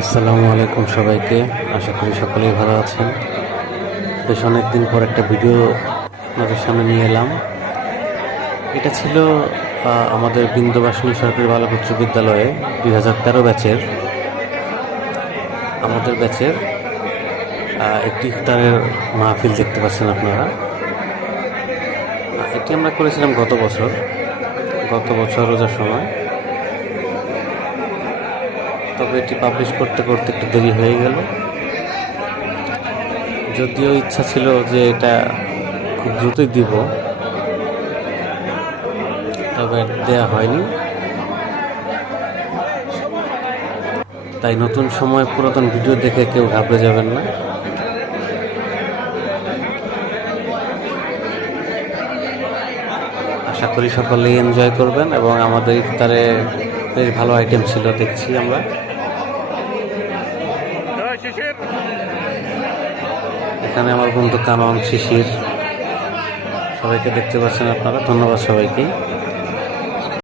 আসসালামু আলাইকুম সবাইকে। আশা করি সকলেই ভালো আছেন। বেশ অনেকদিন পর একটা ভিডিও আপনাদের সামনে নিয়ে এলাম। এটা ছিল আমাদের বিন্দুবাসিনী সরকারি বালক উচ্চ বিদ্যালয়ে 2013 ব্যাচের আমাদের ব্যাচের একটি ইফতারের মাহফিল দেখতে পাচ্ছেন আপনারা। এটি আমরা করেছিলাম গত বছর রোজার সময়। তবে এটি পাবলিশ করতে করতে একটু দেরি হয়ে গেল। যদিও ইচ্ছা ছিল যে এটা খুব দ্রুতই দিব, তবে দেয়া হয়নি। তাই নতুন সময় পুরাতন ভিডিও দেখে কেউ ঘাবড়ে যাবেন না। আশা করি সকলেই এনজয় করবেন এবং আমাদের ইফতারে বেশ ভালো আইটেম ছিল দেখছি আমরা। এখানে আমার বন্ধু কানন, শিশির, সবাইকে দেখতে পাচ্ছেন আপনারা। ধন্যবাদ সবাইকে।